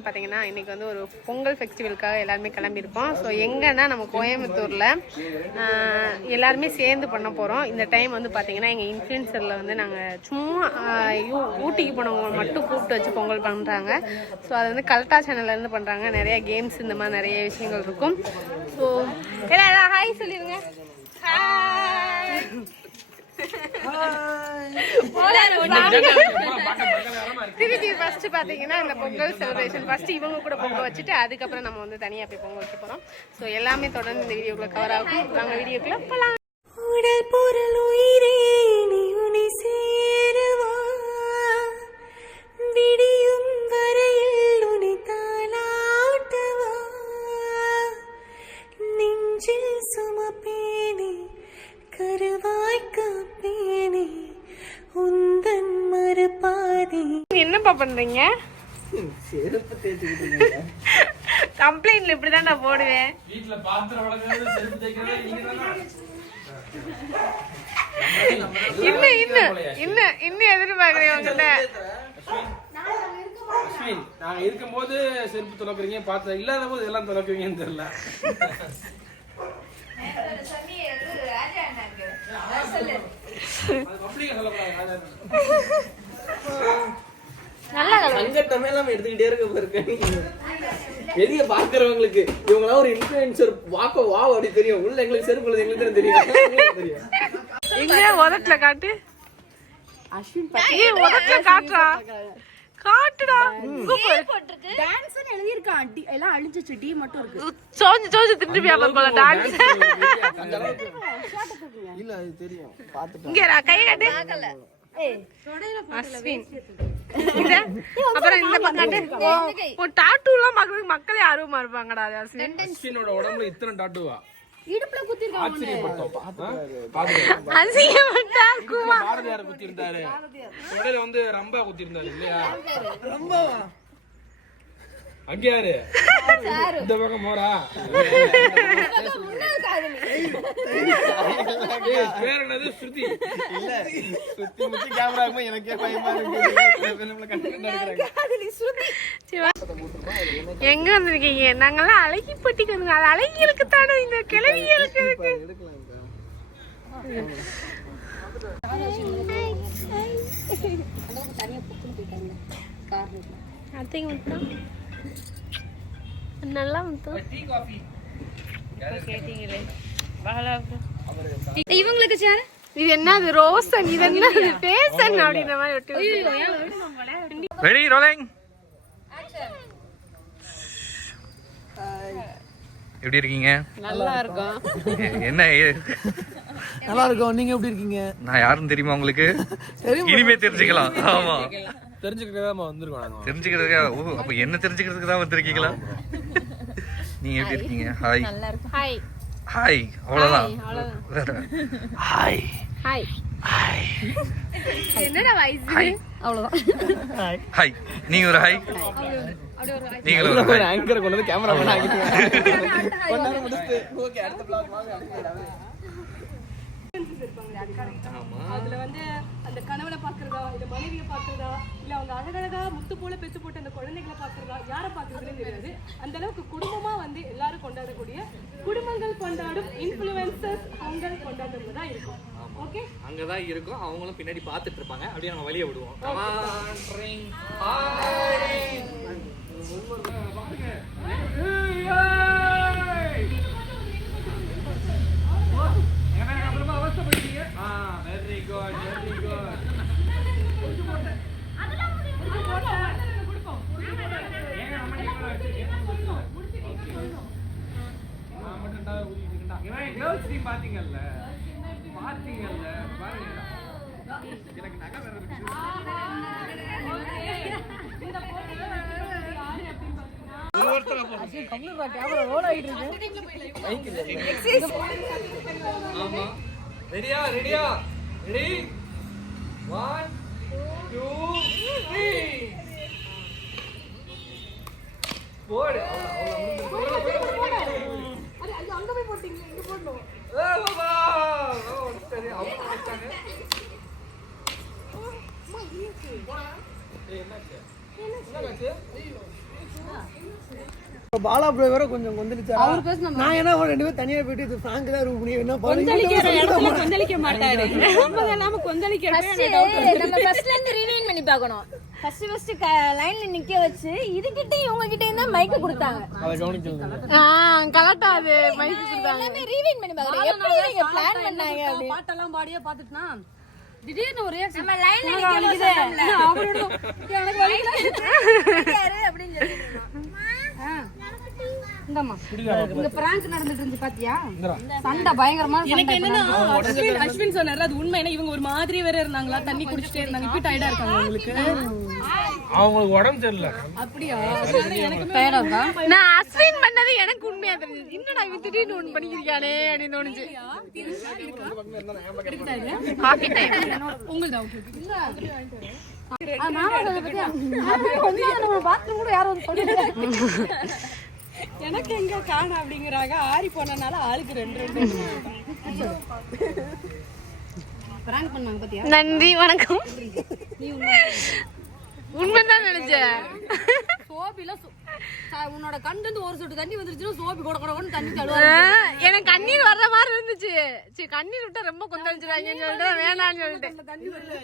எங்கன்னு பார்த்தீங்கன்னா இன்றைக்கி வந்து ஒரு பொங்கல் ஃபெஸ்டிவலுக்காக எல்லாருமே கிளம்பியிருக்கோம். ஸோ எங்கன்னா நம்ம கோயம்புத்தூரில் எல்லாருமே சேர்ந்து பண்ண போகிறோம். இந்த டைம் வந்து பார்த்திங்கன்னா எங்கள் இன்ஃப்ளூயன்சரில் வந்து நாங்கள் சும்மா ஊட்டிக்கு போனவங்க மட்டும் கூப்பிட்டு வச்சு பொங்கல் பண்ணுறாங்க. ஸோ அது வந்து கல்ட்டா சேனல்லேருந்து பண்ணுறாங்க. நிறைய கேம்ஸ் இந்த மாதிரி நிறைய விஷயங்கள் இருக்கும். ஸோ எல்லாம் ஹாய் சொல்லிடுங்க. திருப்பி ஃபர்ஸ்ட் பாத்தீங்கன்னா இந்த பொங்கல் செலிப்ரேஷன் ஃபர்ஸ்ட் இவங்க கூட பொங்கல் வச்சுட்டு அதுக்கப்புறம் நம்ம வந்து தனியா போய் பொங்கல் வைக்க போறோம். ஸோ எல்லாமே தொடர்ந்து இந்த வீடியோக்குள்ள கவர் ஆகும். நாங்க வீடியோக்குள்ள போலாம். உடல் பொருள் உயிரே நீ உன்னை சேருவா விடியும் வரையில் உன்னை தாலாட்டுவா நெஞ்சில் சுமப்பேனே கருவாய் காப்பேனே உந்தன் மறுபாதி. என்னப்பா பண்றீங்க? செருப்பு தேய்ச்சிக்கிட்டீங்க. கம்ப்ளைண்ட்ல இப்படிதான் நான் போடுவேன். வீட்ல பாத்திரம் வளர்க்கறது செருப்பு தேய்க்கறது நீங்க தான. இன்னும் எதிர்பார்க்கறேன் உங்ககிட்ட. அஸ்வின் நான் இருக்கும்போது செருப்பு துலக்குறீங்க, பாத்திரம் இல்லாத போது எல்லாம் துலக்குவீங்கன்னு தெரியல. எடுத்துக்கிட்டே இருக்க வெளிய பாக்குறவங்களுக்கு இவங்களாம் ஒரு இன்ஃப்ளூயன்சர் வாக்க வா அப்படி தெரியும். உள்ள எங்களுக்கு செருப்பு எங்களுக்கு தெரியும். எங்க உதட்டுல காட்டு அஸ்வின் உதட்டுல காட்டுறா காட்டுடா. போட்டுருக்கு டான்ஸ்னு எழுதி இருக்கான். டி எல்லாம் அழிஞ்சிச்சு, டி மட்டும் இருக்கு. சோஞ்சு திருப்பி வியாபாரம் போல டான்ஸ். இல்ல அது தெரியும் பாத்துட்டேன். இங்க கை காட்டு. ஏய் தொடையில போடல வேஸ்ட். அப்புறம் இந்த பக்கத்து ஒரு டாட்டூ எல்லாம் பார்க்கிறதுக்கு மக்களே ஆர்வமா இருப்பாங்கடா. அஸ்வினோட உடம்புல இத்தனை டாட்டூவா இடுப்புல குத்தி இருக்காங்க. ஆச்சரியப்பட்டோம். அசிங்கப்பட்டா குமா பாரதியார் குத்தி இருந்தாரு. இடையில வந்து ரம்பா குத்தி இருந்தாரு இல்லையா? ரம்பாவா? அங்க யாரு? இந்த பக்கம் மோரா. பேர் என்னது? ஸ்ருதி. இல்ல ஸ்ருதி முத்தி கேமராக்கு எனக்கே பயமா இருக்கு. எங்க வந்திருக்கீங்க? நாங்கெல்லாம் அழகி பட்டிக்கு வந்து அது அழகி இருக்குத்தானே இந்த கிளவிகளுக்கு இருக்கு. நல்லா இவங்களுக்கு சேர் இது என்னது ரோசன் இது என்னது பேசன் அப்படின்ற மாதிரி ஒட்டி. Ready rolling. எப்படி இருக்கீங்க? நல்லா இருக்கோம். என்ன நல்லா இருக்கோம். நீங்க எப்படி இருக்கீங்க? நான் யாருன்னு தெரியுமா உங்களுக்கு? இனிமே தெரிஞ்சுக்கலாம். ஆமா தெரிஞ்சுக்கிறதுக்கு வந்திருக்கோம். தெரிஞ்சுக்கிறதுக்கா? ஓ அப்ப என்ன தெரிஞ்சுக்கிறதுக்கு தான் வந்திருக்கீங்களா? நீங்க எப்படி இருக்கீங்க? ஹாய் ஹாய் ஹாய் அவ்வளவுதான். ஹாய் ஹாய் ஹாய் என்னடா வாய்ஸ் அவ்வளவுதான். ஹாய் நீங்க ஒரு ஹாய். நீங்க ஒரு ஹாய். ஆங்கர் கொண்டு வந்து கேமரா பண்ண ஆகிட்டீங்க. கொண்டாட முடிச்சு. ஓகே அடுத்த ப்ளாக் வாங்க. அதுல வந்து அந்த கணவனை பாக்குறதா இல்ல மனைவியை பாக்குறதா இல்ல அவங்க அழகழகா முத்து போல பெத்து போட்டு அந்த குழந்தைகளை பாக்குறதா யார பாக்குறதுன்னு தெரியாது. அந்த அளவுக்கு குடும்பமா வந்து எல்லாரும் கொண்டாடக்கூடிய குடும்பங்கள் கொண்டாடும் இன்ஃப்ளூயன்சர்ஸ் பொங்கல் கொண்டாடுறது தான் இருக்கும். ஓகே அங்கதான் இருக்கும். அவங்களும் பின்னாடி பாத்துட்டு இருப்பாங்க. அப்படியே நம்ம வெளியே விடுவோம். Very good very good. பாத்தீங்கல்ல பாருங்க எனக்கு நகை வேற இருக்கு. ரெடியா ரெடியா ரெடி 1 2 3 போடு. அங்க போய் போட்டீங்க இங்க போடணும். சரி அவங்க வச்சாங்க. என்னாச்சு? பாலா ப்ரோ வேற கொஞ்சம் கொந்தளிச்சாரா நான் என்ன ரெண்டு பேரும் தனியா போயிட்டு இது பிராங்க் தான் ரூபி என்ன கொந்தளிக்க மாட்டாரு நம்ம இல்லாம கொந்தளிக்க நம்ம ஃபர்ஸ்ட்ல இருந்து ரிவைண்ட் பண்ணி பார்க்கணும். ஃபர்ஸ்ட் லைன்ல நிக்க வச்சு இதுகிட்ட இவங்க கிட்ட இருந்தா மைக் கொடுத்தாங்க. அத கவனிச்சீங்க. கரெக்ட்டா அது மைக் கொடுத்தாங்க. எல்லாமே ரிவைண்ட் பண்ணி பார்க்கணும். எப்படி நீங்க பிளான் பண்ணாங்க அப்படி பாட்டெல்லாம் பாடியே பாத்துட்டனா திடீர்னு ஒரு நம்ம லைன்ல நிக்குது அவரோட எனக்கு வலிக்கல யாரு அப்படினு சொல்லிருந்தோம். இந்தம்மா இங்க பிராங்க் நடந்துட்டு இருந்துச்சு பாத்தியா சண்டை பயங்கரமா எனக்கு என்னன்னா அஸ்வின் சொன்னாரு அது உண்மை. ஏன்னா இவங்க ஒரு மாதிரி வேற இருந்தாங்களா தண்ணி குடிச்சிட்டே இருந்தாங்க. இப்ப டயர்டா இருக்காங்க உங்களுக்கு அவங்களுக்கு உடம்பு தெரியல அப்படியா எனக்கு டயர்டா நான் அஸ்வின் பண்ணது எனக்கு உண்மையா தெரிஞ்சது. என்னடா இவன் திடீர்னு ஒன்னு பண்ணிக்கிறியானே அப்படின்னு தோணுச்சு. ஹாப்பி டைம் உங்களுக்கு டவுட் இருக்கு பாத்ரூம் கூட யாரும் எனக்கு எங்க காண அப்படிங்கிறாங்க. ஆறி போனனால ஆளுக்கு 2 பிராங்க் பண்ணாங்க பாத்தியா. நன்றி வணக்கம். உண்மைதான் நினைச்சேன். சோபில உன்னோட கண்டு ஒரு சொட்டு தண்ணி வந்துருச்சுன்னா சோபி கொட கொடன்னு தண்ணி தழுவாரு. எனக்கு கண்ணீர் வர்ற மாதிரி இருந்துச்சு. சரி கண்ணீர் விட்டா ரொம்ப கொந்தளிச்சிருவாங்கன்னு சொல்லிட்டு வேணான்னு சொல்லிட்டேன்.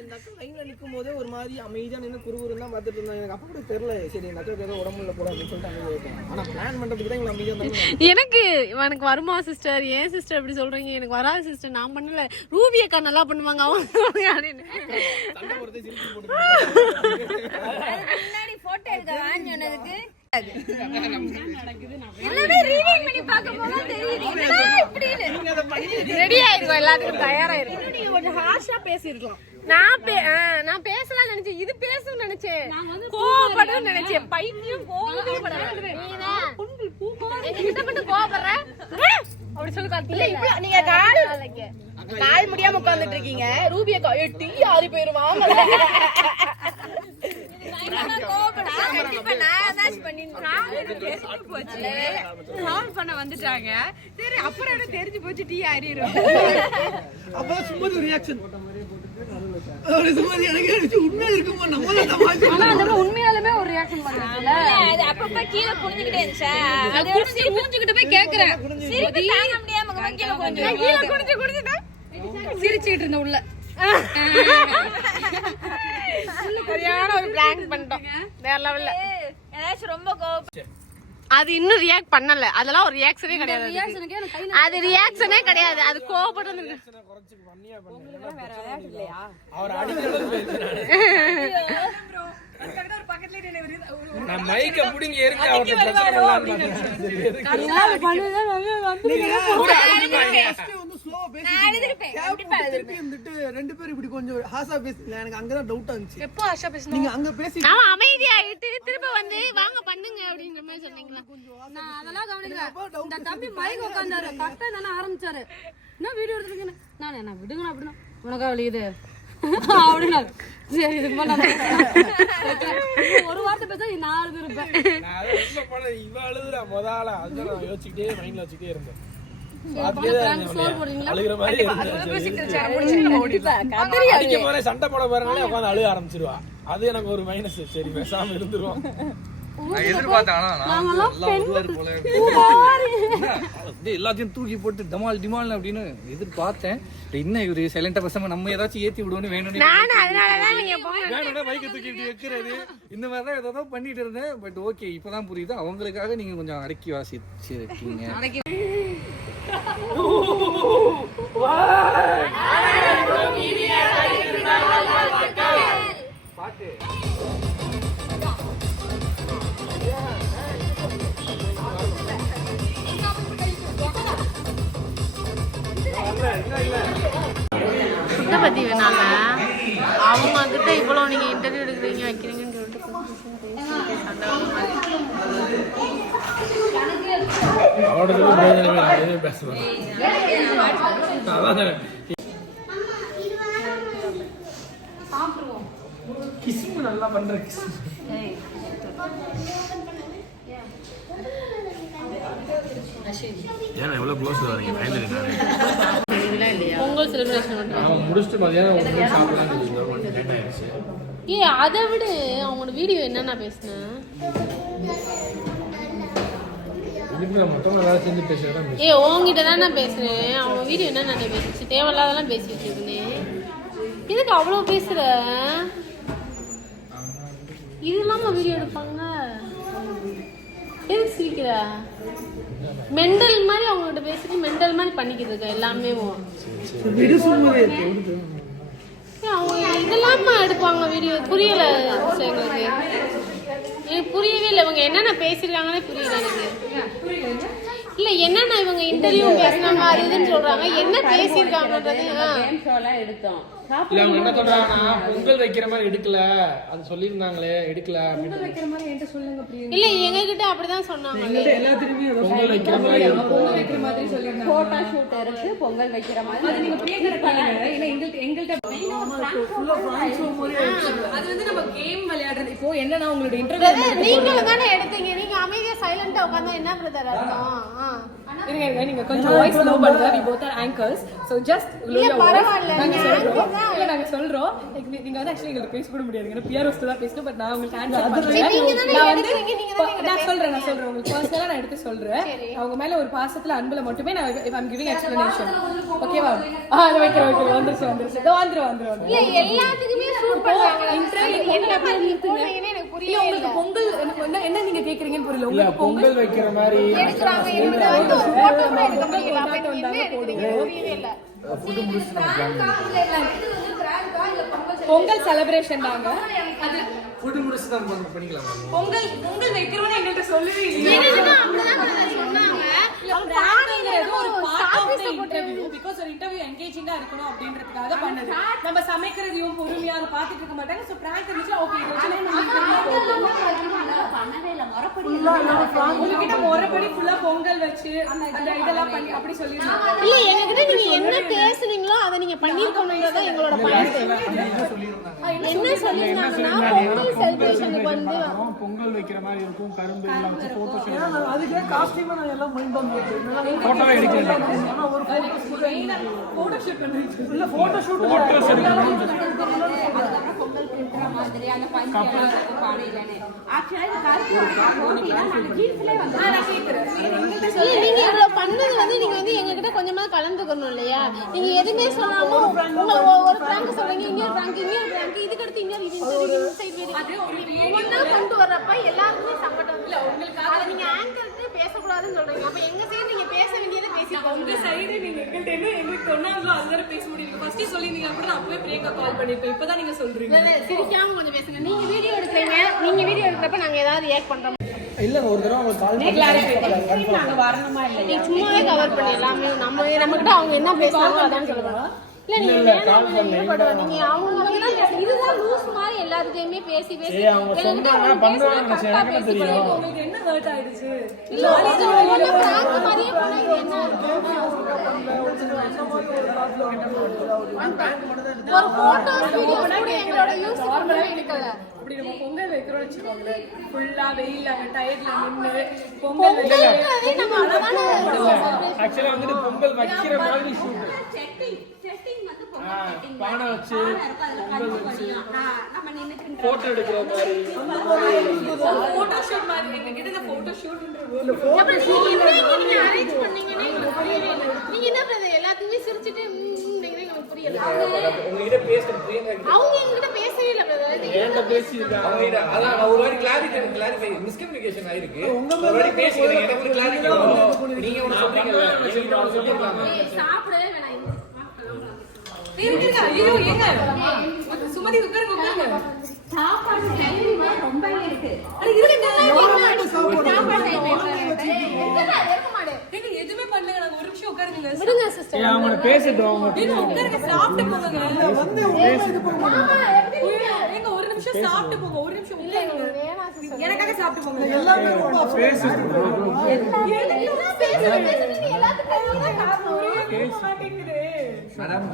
இந்த அக்கா லைன்ல நிக்கும் போதே ஒரு மாதிரி அமைதியா நின்னு குறுகுறுன்னு தான் பார்த்துட்டு இருந்தாங்க. எனக்கு அப்ப கூட தெரியல சரி இந்த அக்காவுக்கு ஏதோ உடம்புல போட அப்படின்னு சொல்லிட்டு அமைதியா இருக்கேன். ஆனா பிளான் பண்றதுக்கு தான் இவங்க அமைதியா இருந்தாங்க. எனக்கு வருமா சிஸ்டர் ஏன் சிஸ்டர் அப்படி சொல்றீங்க. எனக்கு வராது சிஸ்டர் நான் பண்ணல. ரூபி அக்கா நல்லா பண்ணுவாங்க அவங்க அப்படின்னு சண்டை போடுறதே சிரிச்சு போட்டு முன்னாடி போட்டோ எடுக்க வாங்கினதுக்கு எல்லாமே ரீவைண்ட் பண்ணி பார்க்கும்போது தெரியுது இப்படின்னு ரெடி ஆயிருக்கும். எல்லாத்துக்கும் தயாராயிருக்கும். நீங்க கொஞ்சம் ஹார்ஷா பேசிருக்கலாம். நான் பேசலாம் நினைச்சேன். இது பேசணும்னு நினைச்சேன். கோவப்படும் நினைச்சேன். பைத்தியம் கோவப்பட என்கிட்ட மட்டும் கோவப்படுற அப்படி சொல்லி காட்டு. நீங்க கால் முடியாம உட்கார்ந்துட்டு இருக்கீங்க. ரூபியா டீ ஆறி போயிருவாங்க. பண்ண வந்துட்டாங்க. சரி அப்புறம் என்ன தெரிஞ்சு போச்சு டீ ஆறிரும். அப்ப சும்மா ஒரு ரியாக்ஷன் ஒரு சும்மா எனக்கு உண்மையா இருக்குமா நம்ம உண்மையாலுமே ஒரு ரியாக்ஷன் பண்ணல. அது அப்பப்ப கீழ குனிஞ்சிட்டே இருந்துச்சா. அது குனிஞ்சிட்டு போய் கேக்குறேன். சிரிப்பு தாங்க முடியாம கீழ குனிஞ்சிட்டேன். சிரிச்சிட்டு இருந்த உள்ள சரியான ஒரு பிராங்க் பண்ணிட்டோம். வேற லெவல்ல ஏதாச்சும் ரொம்ப கோவம். அது இன்னும் ரியாக்ட் பண்ணல. அதெல்லாம் ஒரு ரியாக்ஷனே கிடையாது. அது ரியாக்ஷனே கிடையாது. அது கோவப்பட்டு அவர் அடிக்கிறது நான் மைக்க புடிங்க எரிஞ்சு அவர்ட்ட பிரச்சனை பண்ணலாம்னு ரெண்டு பேரும் இப்படி கொஞ்சம் ஹாஷா பேசுங்க. எனக்கு அங்கதான் டவுட் ஆச்சு. எப்போ ஆஷா பேசுனீங்க? நீங்க அங்க பேசி அவன் அமைதியாயிட்டு திரும்ப வந்து வாங்க பண்ணுங்க அப்படின்ற மாதிரி சொன்னீங்களா? நான் அதெல்லாம் கவனிக்கல. இந்த தம்பி மைக் உட்கார்ந்தாரு. கரெக்டா தானே ஆரம்பிச்சாரு. என்ன வீடியோ எடுத்துருக்கேன் நான் என்ன விடுங்க அப்படின்னா உனக்கா வலிக்குது அப்படின்னா சரி இதுக்கு மேல ஒரு வார்த்தை பேச 4 பேர் இருப்பேன். இவ அழுதுறா முதல்ல அதான் யோசிச்சுட்டே மைண்ட்ல வச்சுட்டே இருந்தேன். சண்டை போட போறனால உட்காந்து அழுக ஆரம்பிச்சிருவா. அது எனக்கு ஒரு மைனஸ். சரி பேசாம இருந்துருவோம். எல்லாத்தையும் தூக்கி போட்டு டமால் டிமால் அப்படின்னு எதிர்பார்த்தேன். என்ன இவரு சைலண்டா பேசாம நம்ம ஏதாச்சும் ஏத்தி விடுவோம்னு வேணும்னு மைக்க தூக்கி இப்படி வைக்கிறது இந்த மாதிரிதான் ஏதோ பண்ணிட்டு இருந்தேன். பட் ஓகே இப்பதான் புரியுது. அவங்களுக்காக நீங்க கொஞ்சம் அடக்கி வாசிச்சிருக்கீங்க. இதை பத்தி வேணால அவங்க கிட்ட இவ்வளவு நீங்க இன்டர்வியூ எடுக்கிறீங்க வைக்கிறீங்கன்னு சொல்லிட்டு நல்லா பண்ற ஏன்னா எவ்வளவு க்ளோஸ் வரீங்க பொங்கல் செலிப்ரேஷன் முடிச்சுட்டு மதியானம் சாப்பிடலாம். ஏ அதை விட அவங்களோட வீடியோ என்னென்ன பேசுனேன் ஏய் உன்கிட்ட தான் நான் பேசுறேன். அவன் வீடியோ என்ன நான் பேசுச்சு தேவையில்லாதெல்லாம் பேசிட்டு இருக்கேன். இதுக்கு அவ்வளோ பேசுற? இது இல்லாம வீடியோ எடுப்பாங்க. எதுக்கு சிரிக்கிற? மெண்டல் மாதிரி அவங்ககிட்ட பேசிட்டு மெண்டல் மாதிரி பண்ணிக்கிட்டு இருக்க எல்லாமே. அவங்க இதெல்லாமா எடுப்பாங்க வீடியோ? புரியல எங்களுக்கு. எனக்கு புரியவே இல்லை. இவங்க என்னென்ன பேசியிருக்காங்கன்னே புரியல எனக்கு. இல்ல என்னன்னா இவங்க இன்டர்வியூ பேசினாங்க அது இதுன்னு சொல்றாங்க. என்ன பேசியிருக்காங்கன்றது எடுத்தோம். இல்ல அவங்க என்ன சொல்றாங்கன்னா பொங்கல் வைக்கிற மாதிரி எடுக்கல, அது சொல்லியிருந்தாங்களே எடுக்கல. இல்ல எங்க கிட்ட அப்படிதான் சொன்னாங்க. எல்லாத்துலயுமே பொங்கல் வைக்கிற மாதிரி சொல்லிருந்தாங்க. போட்டோ ஷூட் இருக்கு, பொங்கல் வைக்கிற மாதிரி. அது நீங்க கேக்குறீங்க. இல்ல எங்கள்ட்ட அது வந்து நம்ம கேம் விளையாடுறது. இப்போ என்னன்னா உங்களோட இன்டர்வியூ நீங்க தானே எடுத்தீங்க. நீங்க அமைதியா சைலண்டா உட்கார்ந்தா என்ன பிரதர் அர்த்தம்? நீங்க கொஞ்சம் வாய்ஸ் லோ பண்ணுங்க. we both are anchors, so just lower your voice. பரவாயில்ல. நாங்க சொல்றோம் நீங்க வந்து actually எங்களுக்கு பேச கூட முடியாது. ஏன்னா பிஆர் ஹோஸ்ட் தான் பேசணும். பட் நான் உங்களுக்கு ஆன்சர் நீங்க தானே நான் வந்து எடுத்தீங்க. நீங்க தானே நான் சொல்றேன் உங்களுக்கு பர்சனலா நான் எடுத்து சொல்றேன். அவங்க மேல ஒரு பாசத்துல அன்புல மட்டுமே நான் I'm giving explanation. ஓகேவா? அது வைக்கிறேன். வந்துருச்சு. வந்துரும். இல்ல எல்லாத்துக்குமே ஷூட் பண்றாங்க. இன்டர்வியூ என்ன பண்ணி போறீங்கன்னு எனக்கு புரியல. உங்களுக்கு பொங்கல் என்ன நீங்க கேக்குறீங்கன்னு புரியல. உங்களுக்கு பொங்கல் வைக்கிற மாதிரி எடுக்கறாங்க. இவங்க வந்து போட்டோ கூட எடுக்க முடியல. அப்ப நீங்க எடுக்கறீங்க புரியவே இல்ல. பொங்கல் செலிப்ரேஷன் தாங்க. அது ஃபுட் முடிச்சு தான் பண்ணிக்கலாம். பொங்கல் வைக்கிறவங்க எங்கள்கிட்ட சொல்லவே இல்லை. என்னன்னா அப்படிதான் சொன்னாங்க. அவங்க பாடிங்கிறது ஒரு part of the interview. Because ஒரு இன்டர்வியூ என்கேஜிங்கா இருக்கணும் அப்படின்றதுக்காக பண்ணது. நம்ம சமைக்கிறதையும் பொறுமையா அதை பார்த்துட்டு இருக்க மாட்டாங்க. சோ பிராங்க் இருந்துச்சு. ஓகே இது வச்சு பண்ணவே இல்ல. மொறப்படி உங்ககிட்ட முறைப்படி ஃபுல்லா பொங்கல் வச்சு அந்த இதெல்லாம் பண்ணி அப்படி சொல்லிருந்தாங்க. இல்ல எங்ககிட்ட நீங்க என்ன பேசுனீங்களோ அதை நீங்க பண்ணிருக்கணும்ன்றத எங்களோட பாயிண்ட். என்ன சொல்லிருந்தாங்கன்னா பொங்கல் செலிப்ரேஷனுக்கு வந்து பொங்கல் வைக்கிற மாதிரி இருக்கும். கரும்பு எல்லாம் வச்சு போட்டோ ஷூட். அதுக்கே காஸ்டியூம் நான் எல்லாம் மைண்ட் பண்ணிட்டேன். போட்டோ எடுக்கிறேன். ஆனா ஒரு போட்டோ ஷூட் பண்றீங்க. இல்ல போட்டோ ஷூட் பொங்கல் பிரிண்ட்ற மாதிரி அந்த பஞ்சு பாடையிலனே ஆக்சுவலா இது கார்த்திகா நான் ஜீன்ஸ்லயே வந்து நான் கேக்குறேன். இல்ல நீங்க இவ்வளவு பண்ணது வந்து நீங்க வந்து எங்ககிட்ட கொஞ்சமா கலந்துக்கணும் இல்லையா? நீங்க எதுவுமே சொல்லாம உங்க ஒரு பிராங்க் சொல்றீங்க, இன்னொரு பிராங்க் இதுக்கு அடுத்து இன்னொரு இன்சைட் வீடியோ ஒண்ணா கொண்டு வர்றப்ப எல்லாருக்குமே சங்கடம் இல்ல. உங்களுக்காக நீங்க ஆங்கர்கிட்ட பேசக்கூடாதுன்னு சொல்றீங்க. அப்ப எங்க சைடு நீங்க பேச வேண்டியதை பேசிக்கோங்க. உங்க சைடு நீங்க எங்கள்ட்ட என்ன எங்களுக்கு சொன்னாங்களோ அதுதான் பேச முடியும். ஃபர்ஸ்ட் சொல்லிருந்தீங்க கூட நான் அப்பவே பிரியங்கா கால் பண்ணிருப்பேன். இப்பதான் நீங்க சொல்றீங்க. சிரிக்காம கொஞ்சம் பேசுங்க. நீங்க வீடியோ எடுக்கிறீங்க. நீங்க வீடியோ எடுக்கிறப்ப நாங்க ஏதாவது ரியாக்ட் பண்றோம். இல்ல ஒரு தடவை அவங்க கால் பண்ணி நாங்க வரணுமா இல்ல நீங்க சும்மாவே கவர் பண்ணி எல்லாமே நம்ம கிட்ட அவங்க என்ன பேசுறாங்களோ அதான் சொல்லுவாங்க. இல்ல நீங்க நீங்க அவங்க இதுதான் லூஸ் மாதிரி எல்லாருக்கையுமே பேசி அவங்க சொன்னாங்க பண்றாங்க எனக்கு தெரியும். உங்களுக்கு என்ன ஹர்ட் ஆயிடுச்சு? இல்ல ஒரு பிராங்க் மாதிரியே போனா இது என்ன ஒரு போட்டோஸ் வீடியோஸ் கூட எங்களோட யூஸ் நார்மலா எடுக்கல. அப்படி நம்ம பொங்கல் வைக்கிறோம் வச்சுக்கோங்களேன். ஃபுல்லா வெயில்ல டயர்ட்ல நின்னு பொங்கல் வைக்கிறதே நம்ம அழகான ஆக்சுவலா வந்து பொங்கல் வைக்கிற மாதிரி ஷூட். செட்டிங் வந்து பொங்கல் செட்டிங் பானை வச்சு பொங்கல் வச்சு நம்ம நின்னுட்டு போட்டோ எடுக்கிற மாதிரி போட்டோ ஷூட் மாதிரி எங்க கிட்ட போட்டோ ஷூட்ன்ற நீங்க அரேஞ்ச் பண்ணீங்கன்னு எனக்கு புரியவே இல்லை. நீங்க என்ன பிரதர் எல்லாத்தையுமே சிரிச்சிட்டு எனக்கு புரியல. உங்ககிட்ட பேசுற பிரியங்கா அவங்க என்கிட்ட பேசவே இல்லை பிரதர். ஏன்டா பேசிருக்காங்க? அவங்க கிட்ட அதான் நான் ஒரு வாட்டி கிளாரிஃபை மிஸ்கம்யூனிகேஷன் ஆயிருக்கு. ஒரு வாட்டி பேசிக்கிறேன். எனக்கு ஒரு கிளாரிட்டி வேணும். நீங்க ஒன்னு சொல்றீங்க. என்கிட்ட ஒன்னு சொல்லிருக்காங்க. சாப்பிடவே வேணாம். இருக்குங்க. ஐயோ ஏங்க சுமதி உட்காருங்க. சாப்பாடு டைம் ரொம்ப இருக்கு. அட இருங்க. சாப்பாடு டைம் இருக்க மாட்டே. ஏங்க எதுமே பண்ணல. நாங்க ஒரு நிமிஷம் உட்காருங்க. விடுங்க சிஸ்டர். அவங்க பேசிட்டோம். அவங்க ஏங்க உட்காருங்க. சாப்பிட்டு போங்க. வந்து பேசிட்டு போங்க. ஏங்க ஒரு நிமிஷம் சாப்பிட்டு போங்க. ஒரு நிமிஷம் உட்காருங்க. வேணாம் சிஸ்டர். எனக்காக சாப்பிட்டு போங்க. எல்லாமே ரொம்ப பேசிட்டு மேடம்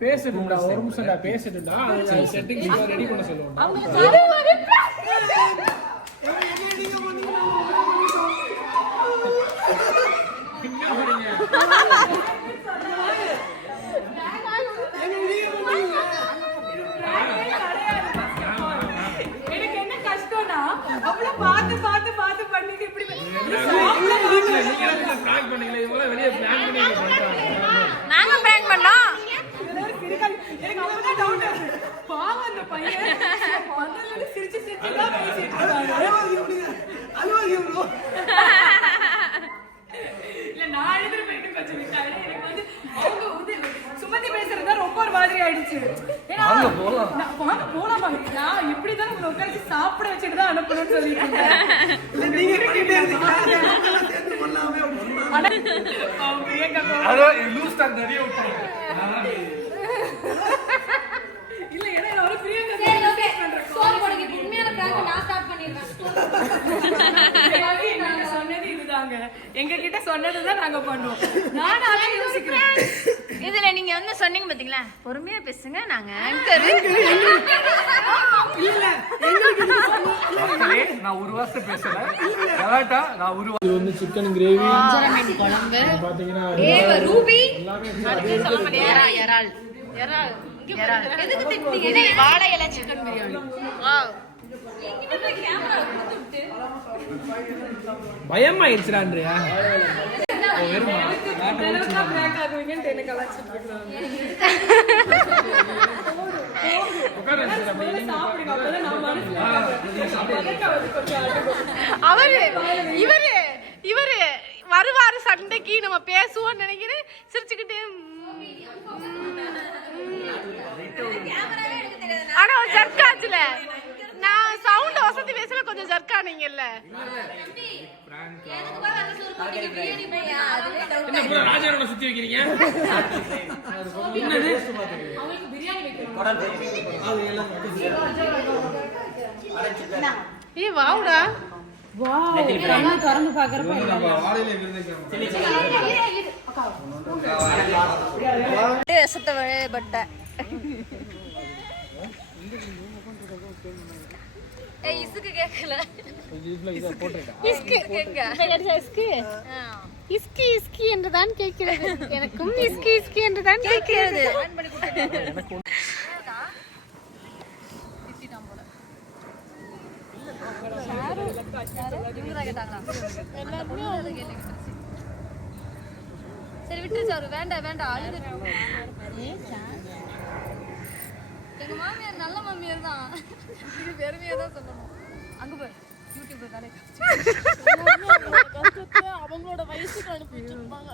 பேசிட்டுடா ஒரு நிமிஷம்டா பேசிட்டுடா. அது செட்டிங்ஸ் ரெடி பண்ண சொல்லுவோம். எனக்கு என்ன கஷ்டம்னா அவ்வளவு பார்த்து ஆயிடுச்சு. ஏன்னா வாங்க போலாம். வாங்க போலாமா? நான் இப்படிதான் உங்களை உட்காந்து சாப்பிட வச்சுட்டு தான் அனுப்பணும்னு சொல்லிட்டு இருந்தேன். நீங்க பண்ணிட்டே இருந்தீங்க சேர்ந்து பண்ணாமே ஆனா அவங்க ஏன் கத்துவாங்க? அதான் லூஸ் டாக் நிறைய விட்டுருங்க. இல்ல ஏன்னா நான் ஒரு பிரியங்கா சரி ஓகே ஸ்டோரி போடுங்க. இப்போ உண்மையான பிராங்க் நான் ஸ்டார்ட் பண்ணிடுறேன். தேவாதி, நாங்க சொன்னது இதுதாங்க. எங்க கிட்ட சொன்னதுதான் நாங்க பண்ணுவோம். நானும் அதான் யோசிக்கிறேன். இதுல நீங்க வந்து சொன்னீங்க பாத்தீங்களா, பொறுமையா பேசுங்க, நாங்க ஆங்கர். மக்களே, நான் ஒரு வார்த்தை பேசல. கலாட்டா நான் ஒரு இது வந்து சிக்கன் கிரேவி மீன் குழம்பு பாத்தீங்கன்னா ரூபி அடுத்து சொல்ல மாட்டேன். இறால் இறால் இறால் எதுக்கு திட்டீங்க? இது வாழை இலை சிக்கன் பிரியாணி. வாவ், எங்கிட்ட கேமரா கொடுத்துட்டு பயமாயிருச்சுடான்றியா பிராங்க் ஆகுவீங்கன்னு என்ன கலாச்சிட்டு இருக்காங்க. சாப்பிடுங்க, அப்பதான் நான் மனசுல அவரு இவரு வருவாரு சண்டைக்கு, நம்ம பேசுவோம் நினைக்கிறேன். சிரிச்சுக்கிட்டே ஆனா ஒரு ஜர்க்காச்சுல நான் சவுண்ட் வசதி பேசல, கொஞ்சம் ஜர்க்கானீங்கல்ல. ராஜாரோட சுத்தி வைக்கிறீங்க அவங்களுக்கு பிரியாணி வைக்கணும். ஏ வாவுடா, திறந்து பாக்குறப்ப பட்ட இசுக்கு கேட்கல. இஸ்கி இஸ்கி இஸ்கி என்றுதான் கேட்கிறது. எனக்கும் இஸ்கி இஸ்கி என்றுதான் கேட்கிறது. சரி விட்டுருச்சு அவரு. வேண்டாம் வேண்டாம், அழுது. எங்க மாமியார் நல்ல மாமியார் தான், பெருமையா தான் சொல்லணும். அங்க போய் யூடியூப்ல வேலை கஷ்டத்தை அவங்களோட வயசுக்கு அனுப்பி வச்சிருப்பாங்க.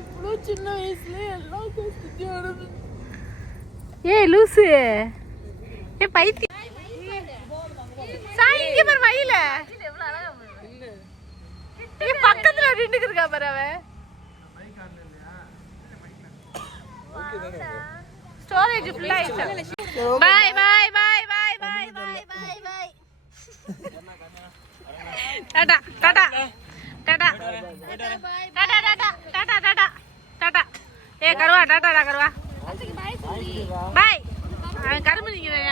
இவ்வளோ சின்ன வயசுல எல்லாம் கஷ்டத்தையும். ஏ லூசு, ஏ பைத்தியம். சாய் இங்க பாரு மயில, ஏ பக்கத்துல நின்னுக்கு இருக்கா பாரு அவ. ஸ்டோரேஜ் ஃபுல் ஆயிடுச்சு. Bye bye bye bye bye bye bye bye. டாடா டாடா டாடா டாடா டாடா டாடா டாடா டாடா. ஏ கருவா டாடா டா கருவா. பை. அவன் கரும்பு நிக்கிறேன்.